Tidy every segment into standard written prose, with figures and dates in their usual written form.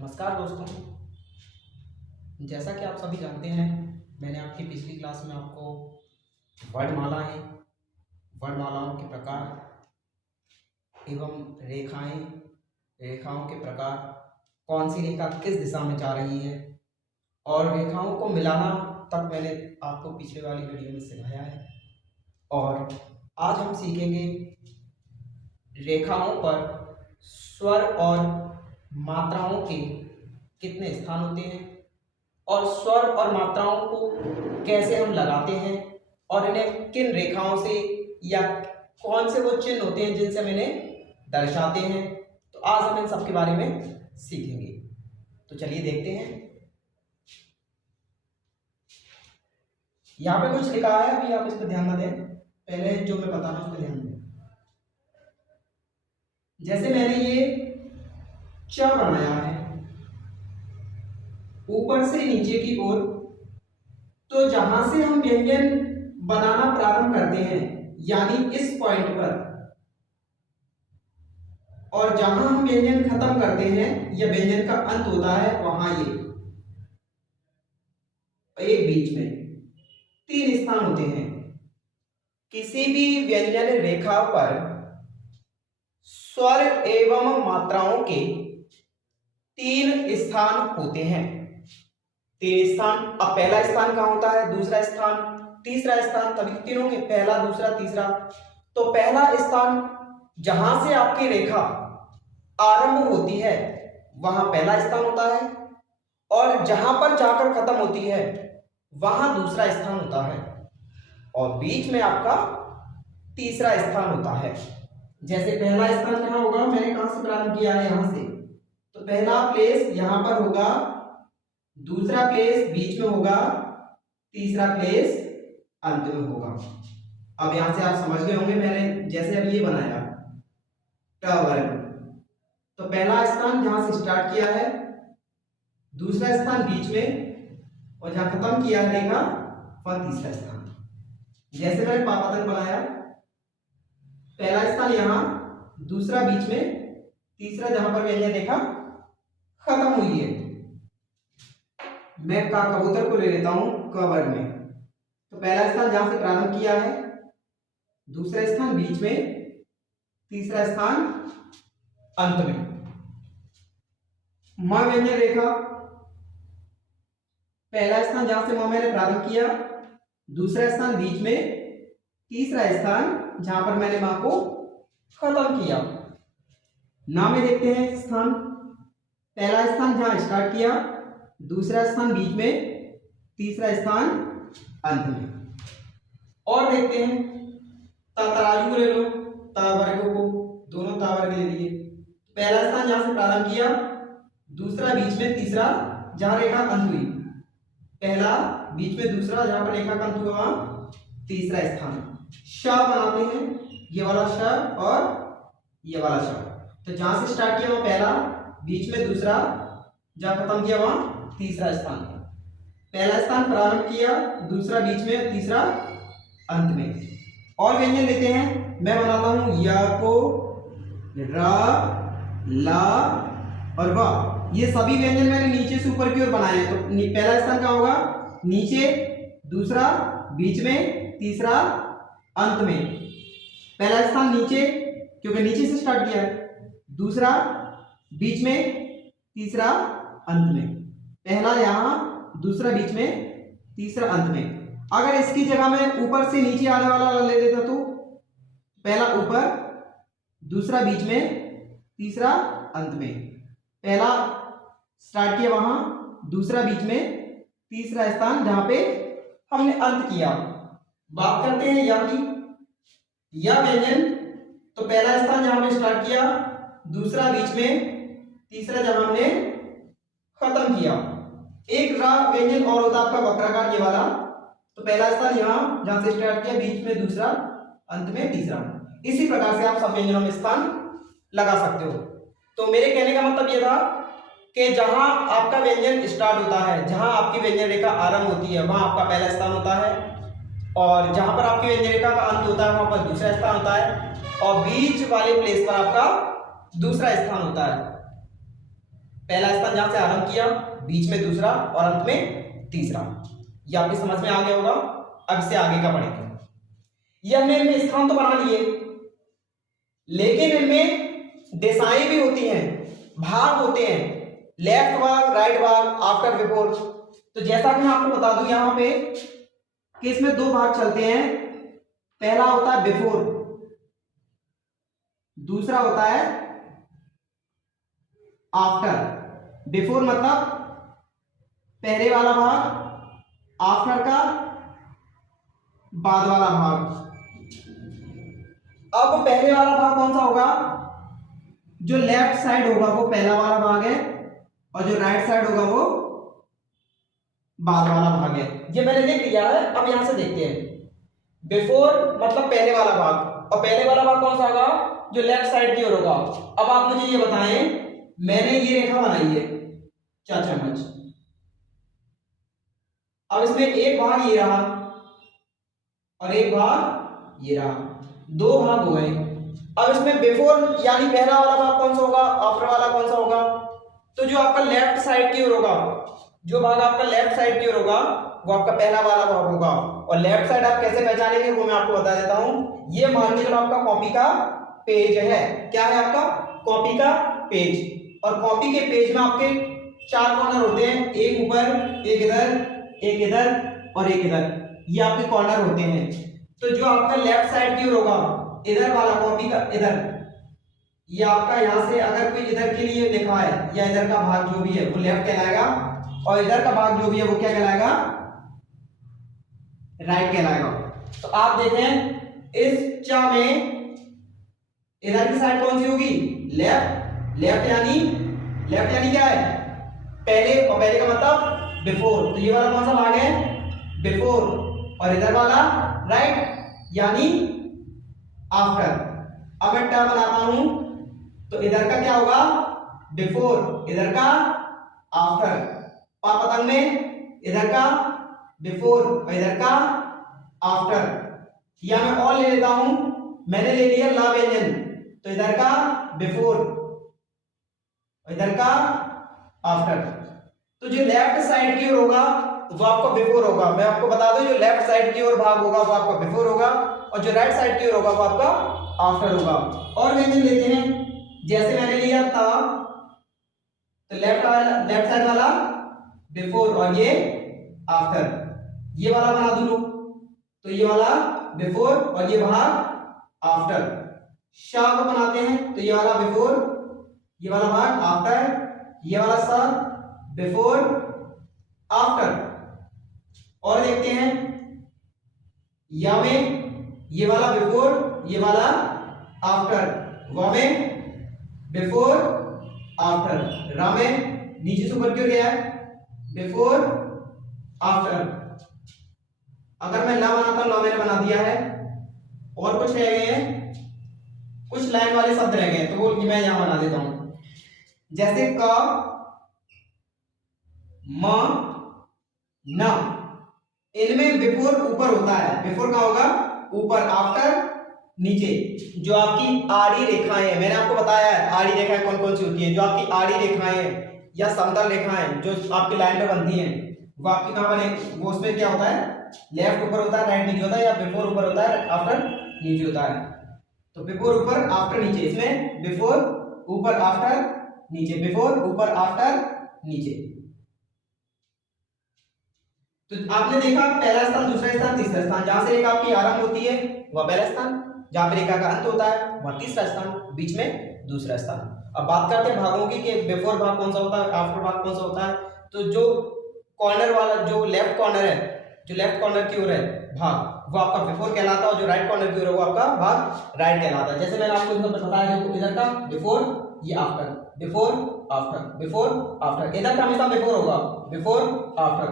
नमस्कार दोस्तों, जैसा कि आप सभी जानते हैं, मैंने आपकी पिछली क्लास में आपको वर्णमालाएं, वर्णमालाओं के प्रकार एवं रेखाओं के प्रकार, कौन सी रेखा किस दिशा में जा रही है और रेखाओं को मिलाना तक मैंने आपको पिछले वाली वीडियो में सिखाया है। और आज हम सीखेंगे रेखाओं पर स्वर और मात्राओं के कितने स्थान होते हैं और स्वर और मात्राओं को कैसे हम लगाते हैं और इन्हें किन रेखाओं से या कौन से वो चिन्ह होते हैं जिनसे हम इन्हें दर्शाते हैं। तो आज हम इन सब के बारे में सीखेंगे। तो चलिए देखते हैं। यहाँ पे कुछ लिखा है, अभी आप इस पर ध्यान न दें, पहले जो मैं बता रहा हूं उस पर ध्यान दें। जैसे मैंने ये च बनाया है ऊपर से नीचे की ओर, तो जहां से हम व्यंजन बनाना प्रारंभ करते हैं यानी इस पॉइंट पर, और जहां हम व्यंजन खत्म करते हैं या व्यंजन का अंत होता है, वहां ये एक बीच में 3 स्थान होते हैं। किसी भी व्यंजन रेखा पर स्वर एवं मात्राओं के 3 स्थान होते हैं। 3 स्थान। अब पहला स्थान कहां होता है, दूसरा स्थान, तीसरा स्थान, तभी तीनों के पहला, दूसरा, तीसरा। तो पहला स्थान जहां से आपकी रेखा आरंभ होती है वहां पहला स्थान होता है, और जहां पर जाकर खत्म होती है वहां दूसरा स्थान होता है, और बीच में आपका तीसरा स्थान होता है। जैसे पहला स्थान कहां होगा, मैंने कहां से प्रारंभ किया है, यहां से, तो पहला प्लेस यहां पर होगा, दूसरा प्लेस बीच में होगा, तीसरा प्लेस अंत में होगा। अब यहां से आप समझ गए होंगे, मैंने जैसे अब ये बनाया ट वर्ग, तो पहला स्थान जहां से स्टार्ट किया है, दूसरा स्थान बीच में, और जहां खत्म किया है रेखा वह तीसरा स्थान। जैसे मैंने पापातन बनाया, पहला स्थान यहां, दूसरा बीच में, तीसरा जहां पर व्यंजन रेखा खत्म हुई है। मैं का कबूतर को ले लेता हूं क वर्ग में, तो पहला स्थान जहां से प्रारंभ किया है, दूसरा स्थान बीच में, तीसरा स्थान अंत में। म व्यंजन रेखा, पहला स्थान जहां से म मैंने प्रारंभ किया, दूसरा स्थान बीच में, तीसरा स्थान जहां पर मैंने मां को खत्म किया। नाम में देखते हैं स्थान, पहला स्थान जहां स्टार्ट किया, दूसरा स्थान बीच में, तीसरा स्थान अंत में। और देखते हैं तराजू को ले लो, ता वर्गों को, दोनों ता वर्ग ले लिए। पहला स्थान जहां से प्रारंभ किया, दूसरा बीच में, तीसरा जहां रेखा अंत हुई, पहला बीच में, दूसरा जहां पर रेखा का अंत हुआ वहां तीसरा स्थान। श बनाते हैं, ये वाला श और ये वाला श। तो जहां से स्टार्ट किया वहां पहला, बीच में दूसरा, जहां खत्म किया वहां तीसरा स्थान। पहला स्थान प्रारंभ किया, दूसरा बीच में, तीसरा अंत में। और व्यंजन लेते हैं, मैं बनाता हूं या को, रा, ला और वा। ये सभी व्यंजन मैंने नीचे से ऊपर की ओर बनाए हैं। तो पहला स्थान क्या होगा, नीचे, दूसरा बीच में, तीसरा अंत में। पहला स्थान नीचे, क्योंकि नीचे से स्टार्ट किया है, दूसरा बीच में, तीसरा अंत में। पहला यहां, दूसरा बीच में, तीसरा अंत में। अगर इसकी जगह में ऊपर से नीचे आने वाला ले लेता तो पहला ऊपर, दूसरा बीच में, तीसरा अंत में। पहला स्टार्ट किया वहां, दूसरा बीच में, तीसरा स्थान जहां पे हमने अंत किया। बात करते हैं या की। या व्यंजन, तो पहला स्थान जहां पे स्टार्ट किया, दूसरा बीच में, तीसरा जहां हमने खत्म किया। एक रा व्यंजन और होता आपका वक्राकार, ये वाला। तो पहला स्थान यहां जहां से स्टार्ट किया, बीच में दूसरा, अंत में तीसरा। इसी प्रकार से आप सब व्यंजनों में स्थान लगा सकते हो। तो मेरे कहने का मतलब यह था कि जहां आपका व्यंजन स्टार्ट होता है, जहां आपकी व्यंजन रेखा आरंभ होती है, वहां आपका पहला स्थान होता है, और जहां पर आपकी व्यंजन रेखा का अंत होता है वहां पर दूसरा स्थान होता है, और बीच वाले प्लेस पर आपका दूसरा स्थान होता है। पहला स्थान जहां से आरंभ किया, बीच में दूसरा और अंत में तीसरा। ये आपकी समझ में आ गया होगा। अब से आगे का पढ़ेंगे। ये हमने इनमें स्थान तो बना लिए, लेकिन इनमें दिशाएं भी होती हैं, भाग होते हैं, लेफ्ट भाग, राइट भाग, आफ्टर, बिफोर। तो जैसा कि मैं आपको बता दूं यहां पे कि इसमें दो भाग चलते हैं। पहला होता है बिफोर, दूसरा होता है आफ्टर। बिफोर मतलब पहले वाला भाग, आफ्टर का बाद वाला भाग। अब पहले वाला भाग कौन सा होगा? जो लेफ्ट साइड होगा वो पहला वाला भाग है, और जो राइट साइड होगा वो बाद वाला भाग है। ये मैंने लिख दिया है। अब यहां से देखते हैं। बिफोर मतलब पहले वाला भाग, और पहले वाला भाग कौन सा होगा? जो लेफ्ट साइड की ओर होगा। अब आप मुझे ये बताएं, मैंने ये रेखा बनाई है 4 चम्मच। अब इसमें एक भाग ये रहा और एक भाग ये रहा, दो भाग हो गए। अब इसमें बिफोर यानी पहला वाला भाग कौन सा होगा, आफ्टर वाला कौन सा होगा? तो जो आपका लेफ्ट साइड की ओर होगा, जो भाग आपका लेफ्ट साइड की ओर होगा वो आपका पहला वाला भाग होगा। और लेफ्ट साइड आप कैसे पहचानेंगे वो मैं आपको बता देता हूं। ये मान के चलो आपका कॉपी का पेज है। क्या है आपका? कॉपी का पेज। और कॉपी के पेज में आपके 4 कॉर्नर होते हैं, एक ऊपर, एक इधर, एक इधर और एक इधर। ये आपके कॉर्नर होते हैं। तो जो आपका लेफ्ट साइड की ओर होगा, इधर वाला कॉपी का इधर, ये आपका यहां से अगर कोई इधर के लिए लिखा है या इधर का भाग जो भी है वो लेफ्ट कहलाएगा, और इधर का भाग जो भी है वो क्या कहलाएगा? राइट कहलाएगा। तो आप देखें इस चा में इधर की साइड कौन सी होगी? लेफ्ट। लेफ्ट यानी क्या है? पहले, और पहले का मतलब बिफोर। तो ये वाला कौन सा भाग है? बिफोर। और इधर वाला राइट यानी आफ्टर। अब मैं टर्म बनाता हूं तो इधर का क्या होगा? बिफोर, इधर का आफ्टर। पतंग में इधर का बिफोर और इधर का आफ्टर। या मैं और ले लेता हूं, मैंने ले लिया ला व्यंजन, तो इधर का बिफोर और इधर का आफ्टर। तो जो लेफ्ट साइड की ओर होगा वो आपका बिफोर होगा। मैं आपको बता दूं, जो लेफ्ट साइड की ओर भाग होगा वो आपका बिफोर होगा, और जो राइट साइड की ओर होगा वो आपका आफ्टर होगा। और व्यंजन लेते हैं, जैसे मैंने लिया था तो लेफ्ट साइड वाला बिफोर और ये आफ्टर। ये वाला बना दूं तो ये वाला बिफोर और ये भाग आफ्टर। शाह को बनाते हैं तो ये वाला बिफोर, ये वाला भाग आफ्टर, ये वाला सा बिफोर आफ्टर। और देखते हैं या में ये वाला बिफोर, ये वाला आफ्टर, वा में बिफोर आफ्टर, रा में नीचे से ऊपर क्यों गया है? Before after. अगर मैं ला बनाता हूं, ला मैंने बना दिया है, और कुछ रह गए हैं, कुछ लाइन वाले शब्द रह गए तो वो मैं यहां बना देता हूं। जैसे क, म, न, इनमें बिफोर ऊपर होता है। बिफोर का होगा ऊपर, आफ्टर नीचे। जो आपकी आड़ी रेखाएं हैं, मैंने आपको बताया है आड़ी रेखाएं कौन कौन सी होती हैं। जो आपकी आड़ी रेखाएं हैं या समतल रेखाएं जो आपकी लाइन पे बनती हैं वो आपकी कहां बने? वो उसमें क्या होता है? लेफ्ट ऊपर होता है, राइट नीचे होता है, या बिफोर ऊपर होता है, आफ्टर नीचे होता है। तो बिफोर ऊपर, आफ्टर नीचे। इसमें बिफोर ऊपर, आफ्टर नीचे, बिफोर ऊपर, आफ्टर नीचे। तो आपने देखा पहला स्थान, दूसरा स्थान, तीसरा स्थान। जहां से रेखा आपकी आरंभ होती है वह पहला स्थान, जहां पे रेखा का अंत होता है वह तीसरा स्थान, बीच में दूसरा स्थान। अब बात करते हैं भागों की कि बिफोर भाग कौन सा होता है, आफ्टर भाग कौन सा होता है। तो जो कॉर्नर वाला, जो लेफ्ट कॉर्नर है, जो लेफ्ट कॉर्नर की ओर है भाग, वो आपका बिफोर कहलाता है, और जो राइट कॉर्नर की ओर है वो आपका भाग राइट कहलाता है। जैसे मैंने आपको इसमें बताया, जो इधर का बिफोर, ये after, before after, before after. इधर का हमेशा बिफोर होगा, बिफोर आफ्टर,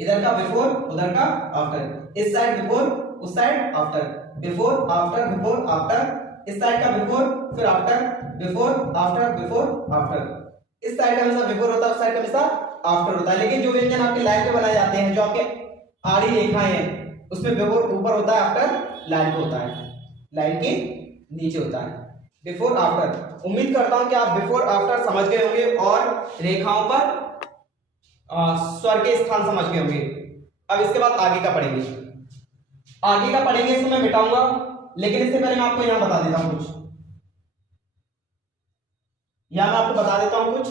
इधर का बिफोर, उधर का आफ्टर, इस साइड बिफोर, उस side after, before after, before after, इस साइड का बिफोर, फिर after, before after, before after. इस साइड का हमेशा बिफोर होता है, उस साइड का हमेशा आफ्टर होता है। लेकिन जो व्यंजन आपके लाइन पे बनाए जाते हैं, जो आपके आड़ी रेखाएं हैं, उसमें बिफोर ऊपर होता है, आफ्टर लाइन पे होता है, लाइन के नीचे होता है। Before after. उम्मीद करता हूं कि आप बिफोर आफ्टर समझ गए होंगे और रेखाओं पर स्वर के स्थान समझ गए होंगे। अब इसके बाद आगे का पढ़ेंगे। आगे का पढ़ेंगे इसको मैं मिटाऊंगा, लेकिन इससे पहले मैं आपको यहां बता देता हूं कुछ। यहां मैं आपको बता देता हूं कुछ।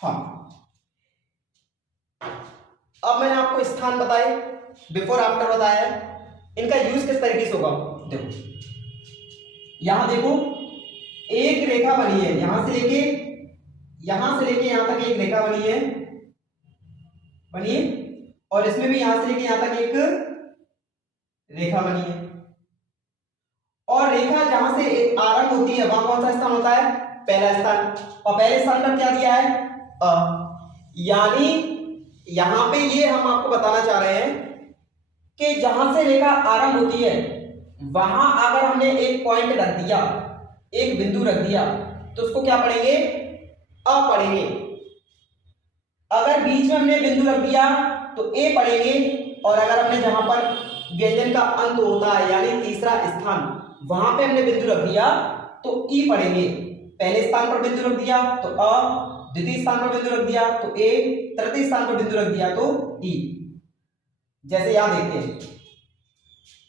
हाँ, अब मैंने आपको स्थान बताए, बिफोर आफ्टर बताया है, इनका यूज किस तरीके से होगा। देखो यहां देखो, एक रेखा बनी है, यहां से लेके यहां तक एक रेखा बनी है, और इसमें भी यहां से लेके यहां तक एक रेखा बनी है। और रेखा जहां से एक आरंभ होती है वहां कौन सा स्थान होता है, पहला स्थान। और पहले स्थान पर क्या दिया है, अ। यानी यहां पे ये हम आपको बताना चाह रहे हैं कि जहां से रेखा आरंभ होती है वहां अगर हमने एक पॉइंट रख दिया, एक बिंदु रख दिया, तो उसको क्या पढ़ेंगे, अ पढ़ेंगे। अगर बीच में हमने बिंदु रख दिया तो ए पढ़ेंगे, और अगर हमने जहां पर व्यंजन का अंत होता है यानी तीसरा स्थान वहां पे हमने बिंदु रख दिया तो ई पढ़ेंगे। पहले स्थान पर बिंदु रख दिया तो अ, द्वितीय स्थान पर बिंदु रख दिया तो ए, तृतीय स्थान पर बिंदु रख दिया तो ई। जैसे यहां देखते हैं,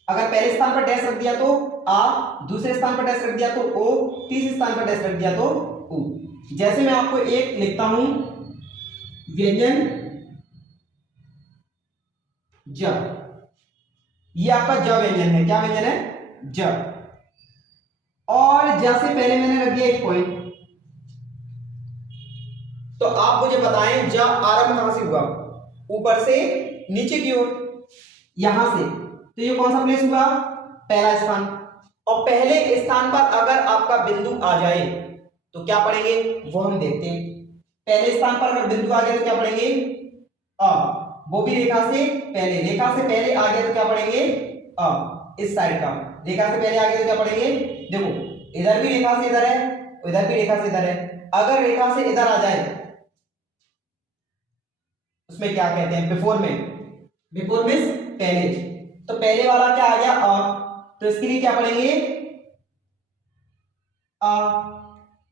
अगर पहले स्थान पर डैश रख दिया तो आ, दूसरे स्थान पर डैश रख दिया तो ओ, तीसरे स्थान पर डैश रख दिया तो उ। जैसे मैं आपको एक लिखता हूं, व्यंजन ज, ये आपका ज व्यंजन है। क्या व्यंजन है, ज। और जैसे पहले मैंने रख दिया एक पॉइंट, तो आप मुझे बताएं ज आरंभ कहां से हुआ, ऊपर से नीचे की ओर, यहां से। तो ये कौन सा प्लेस हुआ, पहला स्थान। और पहले स्थान पर अगर आपका बिंदु आ जाए तो क्या पढ़ेंगे, वो हम देखते हैं। पहले स्थान पर अगर बिंदु आ गया तो क्या पढ़ेंगे, अ, वो भी रेखा से पहले आ गया तो क्या पढ़ेंगे, अ। इस साइड का रेखा से पहले आ गया तो क्या पढ़ेंगे, देखो इधर भी रेखा से इधर है, इधर भी रेखा से इधर है। अगर रेखा से इधर आ जाए उसमें क्या कहते हैं, बिफोर में, बिफोर मींस पहले। तो पहले वाला क्या आ गया, अ। तो इसके लिए क्या पढ़ेंगे, अ।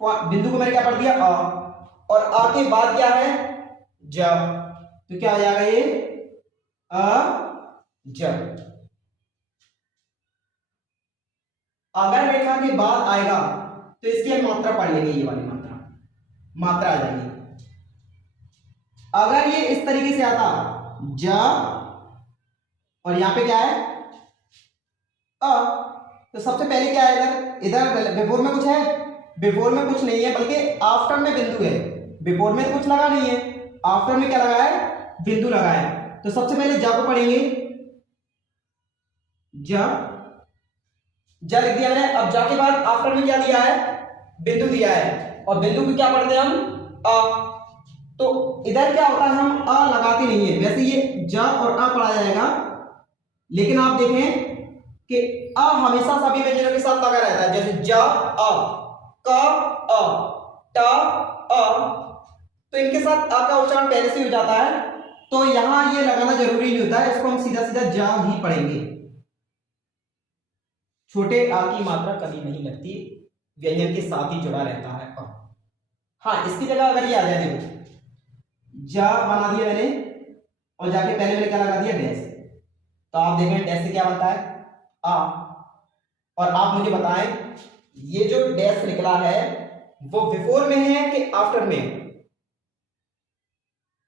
बिंदु को मैंने क्या पढ़ दिया, अ, और अ के बाद क्या है, ज। तो क्या हो जाएगा ये, अ ज। अगर रेखा के बाद आएगा तो इसकी हम मात्रा पढ़ लेंगे, ये वाली मात्रा आ जाएगी। अगर ये इस तरीके से आता, ज, और यहां पे क्या है, अ, तो सबसे पहले क्या है, इधर बिफोर में कुछ है, बिफोर में कुछ नहीं है, बल्कि आफ्टर में बिंदु है। बिफोर में तो कुछ लगा नहीं है, आफ्टर में क्या लगा है, बिंदु लगा है। तो सबसे पहले ज को पढ़ेंगे, ज लिख दिया मैंने। अब ज के बाद आफ्टर में क्या दिया है, बिंदु दिया है, और बिंदु को क्या पढ़ते हैं हम, अ। तो इधर क्या होता है, हम अ लगाते नहीं है, वैसे ये ज और अ पढ़ा जाएगा, लेकिन आप देखें कि अ हमेशा सभी व्यंजनों के साथ लगा रहता है। जैसे ज अ, क अ, ट अ, तो इनके साथ अ का उच्चारण पहले से हो जाता है, तो यहां ये लगाना जरूरी नहीं होता है, इसको हम सीधा सीधा ज ही पढ़ेंगे। छोटे आ की मात्रा कभी नहीं लगती, व्यंजन के साथ ही जुड़ा रहता है अ। हाँ, इसकी जगह अगर ये आ जाए, देखो जा बना दिया मैंने, और जाके पहले मैंने क्या लगा दिया, डैश। तो आप देखें डैश से क्या बनता है, आ। और आप मुझे बताएं ये जो डैश निकला है वो बिफोर में है कि आफ्टर में है,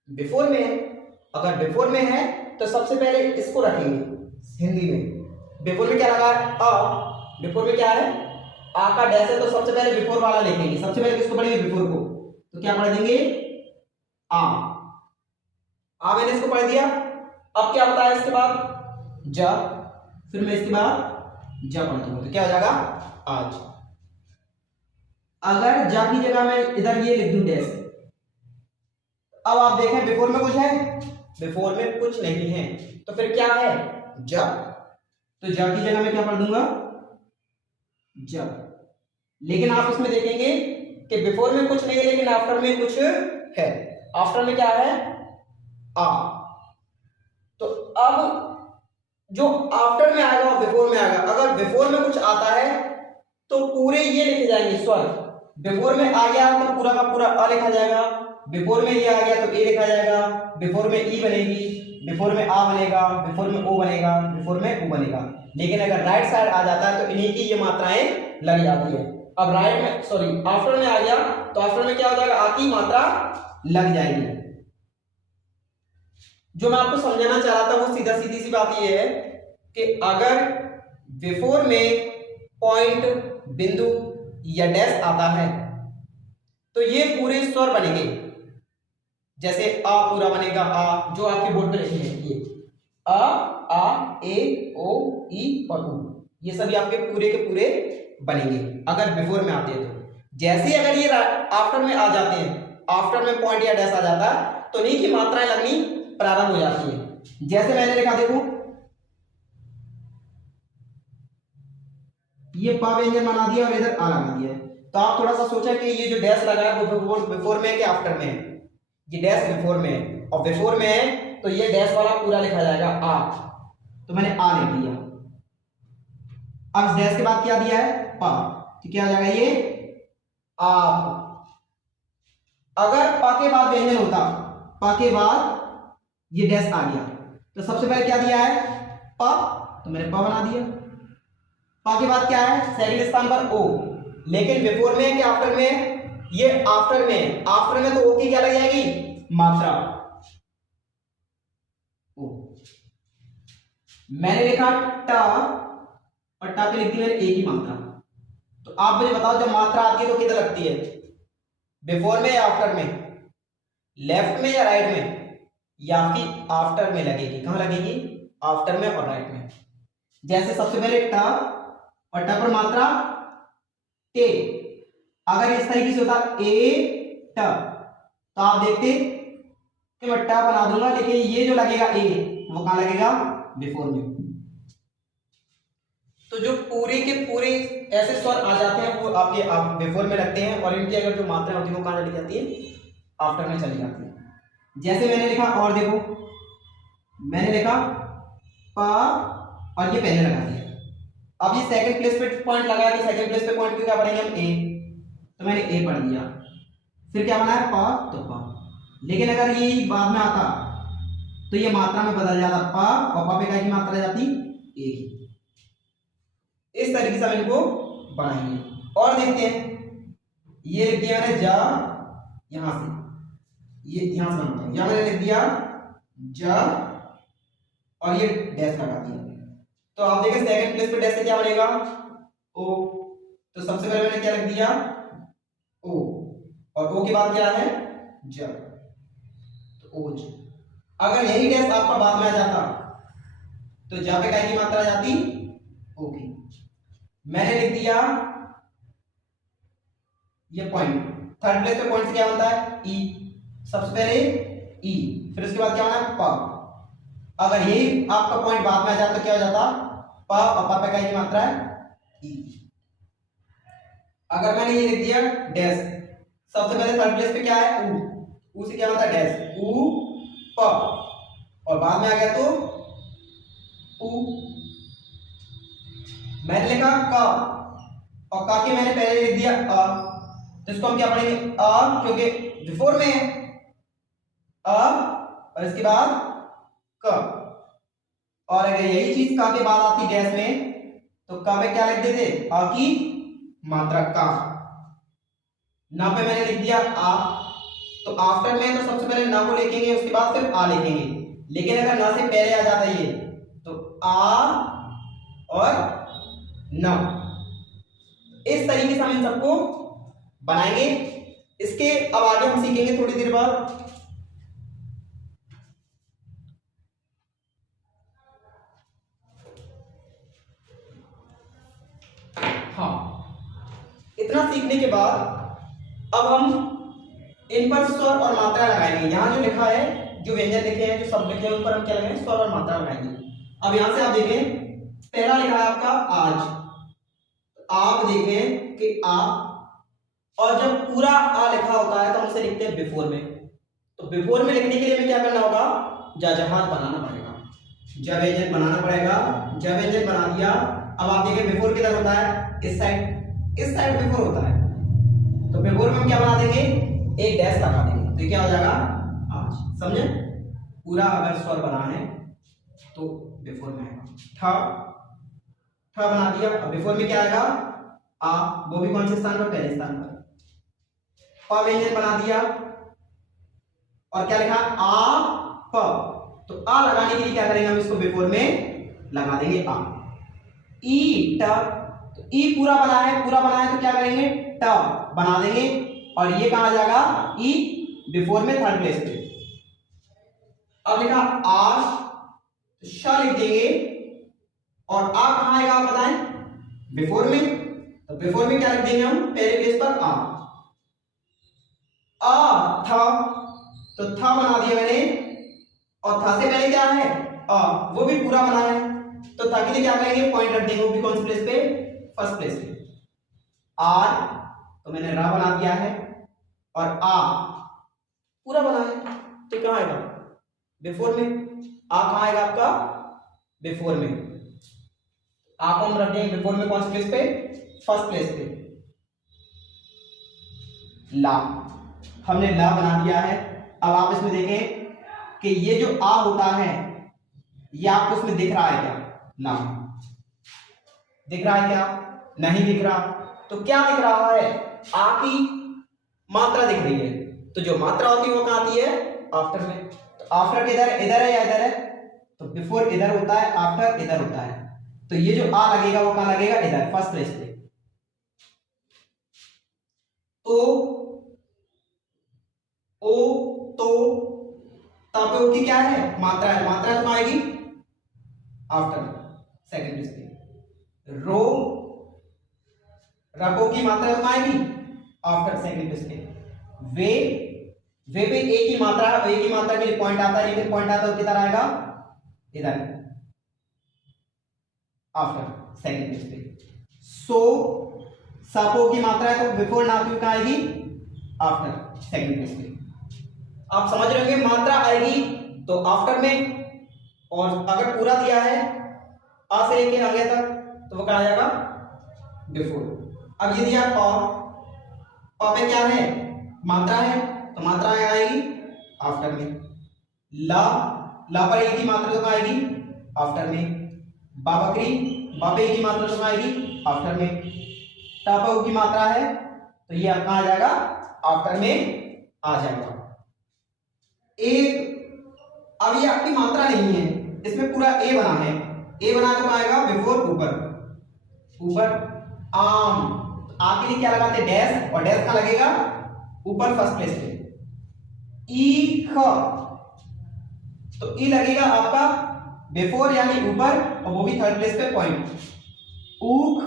बिफोर में है। अगर बिफोर में है तो सबसे पहले इसको रखेंगे हिंदी में। बिफोर में क्या लगा है, अ। बिफोर में क्या है, आ का डैश है, तो सबसे पहले बिफोर वाला लिखेंगे। सबसे पहले किसको पढ़ेंगे, बिफोर को। तो क्या पढ़ देंगे, आ मैंने इसको पढ़ दिया। अब क्या होता है इसके बाद, ज, फिर मैं इसके बाद ज पढ़ दूंगा, तो क्या हो जाएगा, आज। अगर ज की जगह मैं इधर ये लिख दूं डैश, अब आप देखें बिफोर में कुछ है, बिफोर में कुछ नहीं है, तो फिर क्या है, ज। तो ज की जगह मैं क्या पढ़ दूंगा, ज। लेकिन आप इसमें देखेंगे कि बिफोर में कुछ नहीं है, लेकिन आफ्टर में कुछ है। आफ्टर में क्या है, आ। तो अब जो आफ्टर में आएगा और बिफोर में आएगा, अगर बिफोर में कुछ आता है तो पूरे ये लिखे जाएंगे स्वर। बिफोर में आ गया तो पूरा का पूरा अ लिखा जाएगा, बिफोर में ये आ गया तो ए लिखा जाएगा, बिफोर में ई बनेगी, बिफोर में आ बनेगा, बिफोर में ओ बनेगा, बिफोर में उ बनेगा। लेकिन अगर राइट साइड आ जाता है तो इन्हीं की ये मात्राएं लग जाती है। अब राइट में सॉरी आफ्टर में आ गया तो आफ्टर में क्या हो जाएगा, आ की मात्रा लग जाएगी। जो मैं आपको समझाना चाह रहा था वो सीधी सी बात ये है कि अगर बिफोर में पॉइंट, बिंदु या डैश आता है तो ये पूरे स्वर बनेंगे। जैसे आ पूरा बनेगा, आ जो आपके बोर्ड पे लिखे हैं ये आ, ए, ओ, ई और उ, ये सभी आपके पूरे के पूरे बनेंगे अगर बिफोर में आते हैं तो। जैसे अगर ये आफ्टर में आ जाते हैं, आफ्टर में पॉइंट या डैश आ जाता है तो इन्हीं की मात्राएं लगनी प्रारंभ हो जाती है। जैसे मैंने लिखा, देखो ये पा व्यंजन बना दिया और इधर आ लगा दिया है, तो आप थोड़ा सा सोचा कि ये जो डैश लगा है वो बिफोर में है कि आफ्टर में है। ये डैश बिफोर में है और बिफोर में है तो ये डैश वाला पूरा लिखा जाएगा आ, तो मैंने आ लिख दिया। अब इस डैश के बाद क्या दिया है, पा, तो क्या हो जाएगा ये आप। अगर पा के बाद व्यंजन होता, पा के बाद ये डैश आ गया तो सबसे पहले क्या दिया है, पा, तो मैंने पा बना दिया। पा के बाद क्या है, सेकंड स्थान पर ओ, लेकिन बिफोर में है कि आफ्टर में है, ये आफ्टर में है। आफ्टर में तो ओ की क्या लग जाएगी, मात्रा ओ। मैंने लिखा टा और टा पे लिख दी मैंने ए की मात्रा। तो आप मुझे बताओ जब मात्रा आती है तो किधर लगती है, बिफोर में या आफ्टर में, लेफ्ट में या राइट में, या आपकी आफ्टर में लगेगी। कहां लगेगी, आफ्टर में और राइट में। जैसे सबसे पहले टा और टा पर मात्रा टे, अगर इस तरीके से होता ए ट तो आप देखते कि मैं ट बना दूंगा, लेकिन ये जो लगेगा ए वो कहां लगेगा, बिफोर में। तो जो पूरे के पूरे ऐसे स्वर आ जाते हैं वो आपके आप बिफोर में लगते हैं और इनकी अगर जो मात्रा होती है वो कहां चली जाती है, आफ्टर में चली जाती है। जैसे मैंने लिखा, और देखो मैंने लिखा पा और ये पहले लगा दिया। अब ये सेकंड प्लेस पे पॉइंट लगाया तो सेकंड प्लेस पे पॉइंट क्या पढ़ेंगे हम, ए, तो मैंने ए पढ़ दिया। फिर क्या बना है, पा, तो पा। लेकिन अगर ये बाद में आता तो ये मात्रा में बदल जाता, पा और पा पे क्या की मात्रा जाती, ए की। इस तरीके से हम इनको बनाएंगे और देखते हैं। ये लिख दिया मैंने जा, यहां से ये यहां से बनाता हूं, यहां मैंने लिख दिया जा और ये डैश लगा दिया। तो आप देखें सेकंड प्लेस पे डैश से क्या बनेगा, ओ। तो सबसे पहले मैंने क्या लिख दिया, ओ, और ओ के बाद क्या है, ज, तो ओज। अगर यही डैश आपका बाद में आ जाता तो जा पे क्या की मात्रा जाती, ओ की। मैंने लिख दिया ये पॉइंट, थर्ड प्लेस पे पॉइंट से क्या बनता है, ई। सबसे पहले ई, फिर उसके बाद क्या होना है, पा। अगर यही आपका पॉइंट बाद में आ जाता तो क्या हो जाता, पा और पा पे क्या की मात्रा है, ई। अगर मैंने ये लिख दिया डैश, सबसे पहले थर्ड प्लेस पे क्या है, ऊ से क्या होता है डैश, ऊ प, और बाद में आ गया तो ऊ। मैंने लिखा का और का के मैंने पहले लिख दिया अ, तो इसको हम क्या पढ़ेंगे, अ, क्योंकि बिफोर में है अ और इसके बाद क। और अगर यही चीज का के बाद आती डैश में तो का पे क्या लिख देते, अ की मात्रा का। ना पे मैंने लिख दिया आ, तो आफ्टर में तो सबसे पहले ना को लिखेंगे उसके बाद फिर आ लिखेंगे। लेकिन अगर ना से पहले आ जाता ये तो आ और ना। इस तरीके से हम इन सबको बनाएंगे। इसके अब आगे हम सीखेंगे थोड़ी देर बाद। हाँ, इतना सीखने के बाद अब हम इन पर स्वर और मात्रा लगाएंगे। यहां जो लिखा है, जो व्यंजन लिखे हैं, जो शब्द लिखे हैं, उन पर हम क्या लगाएंगे, स्वर और मात्रा लगाएंगे। अब यहां से आप देखें, पहला लिखा है आपका आज। आप देखें कि आ, और जब पूरा आ लिखा होता है तो हम उसे लिखते हैं बिफोर में। तो बिफोर में लिखने के लिए हमें क्या करना होगा, जहाज बनाना पड़ेगा, जब व्यंजन बनाना पड़ेगा। जब व्यंजन बना दिया, अब आप देखिए बिफोर किधर होता है, इस साइड बिफोर होता है। तो बिफोर में हम क्या बना देंगे, एक डैश लगा देंगे, तो क्या हो जाएगा आज। समझे, पूरा अगर स्वर बना है तो बिफोर में आएगा ठ बना दिया। अब बिफोर में क्या आएगा, आ, वो भी कौन से स्थान पर, पहले स्थान पर। प व्यंजन बना दिया और क्या लिखा, आ प, तो आ लगाने के लिए क्या करेंगे हम, इसको बिफोर में लगा देंगे आ। ई ट, तो ई पूरा बना है तो क्या करेंगे, ट बना देंगे और ये कहां आ जाएगा, ई बिफोर में थर्ड प्लेस पे। अब लिखा आश, तो श लिख देंगे और आ कहां आएगा आप बताएं, बिफोर में। तो बिफोर में क्या लिख देंगे हम, पहले प्लेस पर आ। था, तो था बना दिया मैंने और था से पहले क्या है, वो भी पूरा बना है, तो था के लिए क्या करेंगे, पॉइंट रख देंगे, वो भी कौन सी प्लेस पे, फर्स्ट प्लेस पे। आर, तो मैंने रा बना दिया है और आ पूरा बना है, तो कहां आएगा, बिफोर में। आ कहां आएगा आपका, बिफोर में। आ को हम रख देंगे बिफोर में कौन सी प्लेस पे, फर्स्ट प्लेस पे। ला, हमने ला बना दिया है। अब आप इसमें देखें कि ये जो आ होता है ये आपको उसमें दिख रहा है क्या, ला दिख रहा है क्या, नहीं दिख रहा। तो क्या दिख रहा है, आ की मात्रा दिख रही है, तो जो मात्रा होती है वो कहां आती है, आफ्टर में। तो आफ्टर इधर है या इधर है, तो बिफोर इधर होता है, आफ्टर इधर होता है, तो ये जो आ लगेगा वो कहां लगेगा, इधर फर्स्ट प्लेस पे। तो ओ, तो पे ओ की क्या है, मात्रा है, मात्रा तो आएगी आफ्टर सेकंड प्लेस पे। रो, रको की मात्रा तो आएगी आफ्टर सेकंड प्लेस पे। वे पे ए की मात्रा है, ए की मात्रा के लिए पॉइंट आता है, लेकिन पॉइंट आता है किधर आएगा, इधर आफ्टर सेकंड प्लेस पे। सो, सापो की मात्रा है तो बिफोर नापी का आएगी आफ्टर सेकंड प्लेस पे। आप समझ रहे होंगे, मात्रा आएगी तो आफ्टर में, और अगर पूरा दिया है आ से लेके आगे तक तो वो कहा जाएगा बिफोर। अब ये दिया प पे क्या है, मात्रा है, तो मात्रा आएगी आफ्टर में। ला पर ए की मात्रा तो आएगी आफ्टर में। बाबकरी, बापे की मात्रा तो आएगी आफ्टर में। टापा की मात्रा है तो ये कहां आ जाएगा, आफ्टर में आ जाएगा। एक, अब ये आपकी मात्रा नहीं है, इसमें पूरा ए बना है, ए बना तो आएगा बिफोर ऊपर। आम, आ के लिए क्या लगाते, डैश, और डैश कहां लगेगा, ऊपर फर्स्ट प्लेस पे। ई ख, तो ई लगेगा आपका बिफोर यानी ऊपर, और वो भी थर्ड प्लेस पे पॉइंट। ऊख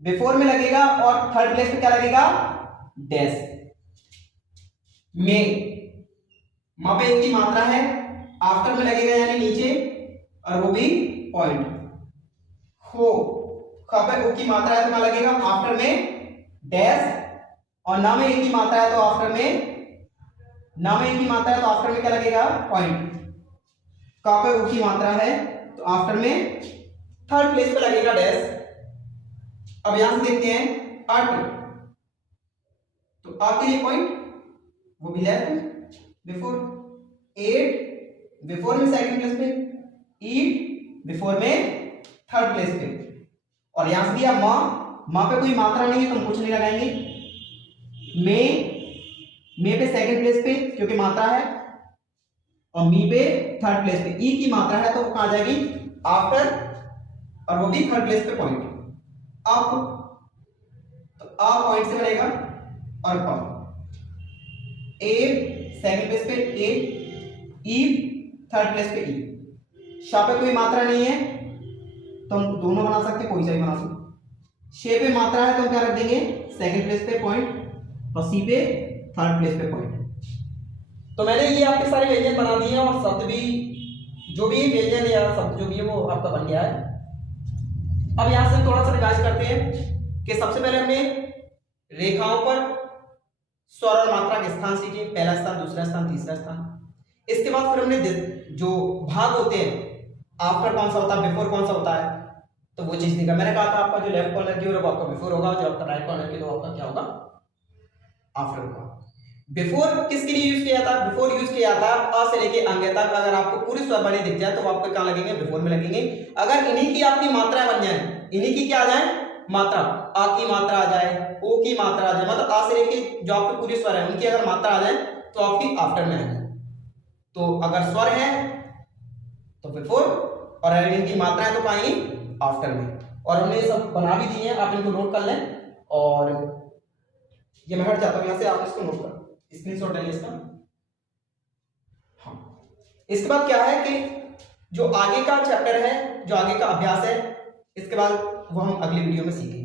बिफोर में लगेगा और थर्ड प्लेस पे क्या लगेगा, डैश। में, माँ पे एक की मात्रा है, आफ्टर में लगेगा यानी नीचे, और वो भी पॉइंट। हो, ख पे ओ की मात्रा है तो क्या लगेगा, आफ्टर में डैश, और ना में एक की मात्रा है तो आफ्टर में, ना में एक की मात्रा है तो आफ्टर में क्या लगेगा, पॉइंट। क पे ओ की मात्रा है तो आफ्टर में थर्ड प्लेस पे लगेगा डैश। अब यहां से देखते हैं अट, तो आ के लिए पॉइंट, वो भी लेफ्ट बिफोर। एट बिफोर में सेकंड प्लेस पे। ईट बिफोर में थर्ड प्लेस पे। और यहां से दिया मां पे कोई मात्रा नहीं है तो हम कुछ नहीं लगाएंगे। मे पे सेकंड प्लेस पे क्योंकि मात्रा है, और मी पे थर्ड प्लेस पे। ई की मात्रा है तो वो कहां आ जाएगी, आफ्टर, और वो भी थर्ड प्लेस पे पॉइंट। अप, तो अ पॉइंट से बनेगा और प। ए सेकंड प्लेस पे ए, ई थर्ड प्लेस पे ई। शा पे कोई मात्रा नहीं है तो हम दोनों बना सकते, कोई सा भी बना सकते। शे पे मात्रा है तो हम क्या रख देंगे, सेकंड प्लेस पे पॉइंट, और सी पे थर्ड प्लेस पे पॉइंट। तो मैंने ये आपके सारे व्यंजन बना दिए और शब्द भी, जो भी व्यंजन या शब्द जो भी है वो आपका बन गया है। अब यहां से थोड़ा सा रिवाइज करते हैं कि सबसे पहले हमने रेखाओं पर स्वर और मात्रा के स्थान सीखिए, पहला स्थान, दूसरा स्थान, तीसरा स्थान। इसके बाद फिर हमने जो भाग होते हैं, आफ्टर कौन सा होता है, बिफोर कौन सा होता है, तो वो चीज देखा। मैंने कहा था आपका जो लेफ्ट कॉर्नर की ओर वो आपका बिफोर होगा, जो आपका राइट कॉर्नर की तो आपका क्या होगा, आफ्टर होगा। बिफोर किसके लिए यूज किया जाता है, बिफोर यूज किया जाता है अ से लेके अंग तक। अगर आपको पूरे स्वर बने दिख जाए तो आपको क्या लगेंगे, बिफोर में लगेंगे। अगर इन्हीं की आपकी मात्रा बन जाए, इन्हीं की क्या आ जाए मात्रा, आ की मात्रा आ जाए, ओ की मात्रा आ जाए, मतलब आ से लेके जो आपके पूरे स्वर है उनकी अगर मात्रा आ जाए तो आपकी आफ्टर में आएगी। तो अगर स्वर है तो बिफोर, और अगर इनकी मात्रा है तो पाएंगे आफ्टर में। और हमने ये सब बना भी दिए हैं, आप इनको नोट कर लें। और ये मैं हट जाता हूं यहां से, आप इसको नोट कर स्क्रीनशॉट ले लें इसका। हाँ, इसके बाद क्या है कि जो आगे का चैप्टर है, जो आगे का अभ्यास है, इसके बाद वो हम अगली वीडियो में सीखेंगे।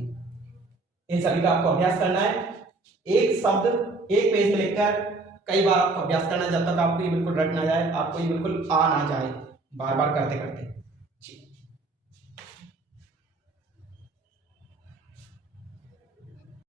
इन सभी का आपको अभ्यास करना है, एक शब्द एक पेज में लिखकर कई बार आपको अभ्यास करना है, जब तक आपको ये बिल्कुल रट ना जाए, आपको ये बिल्कुल आ ना जाए, बार बार करते करते।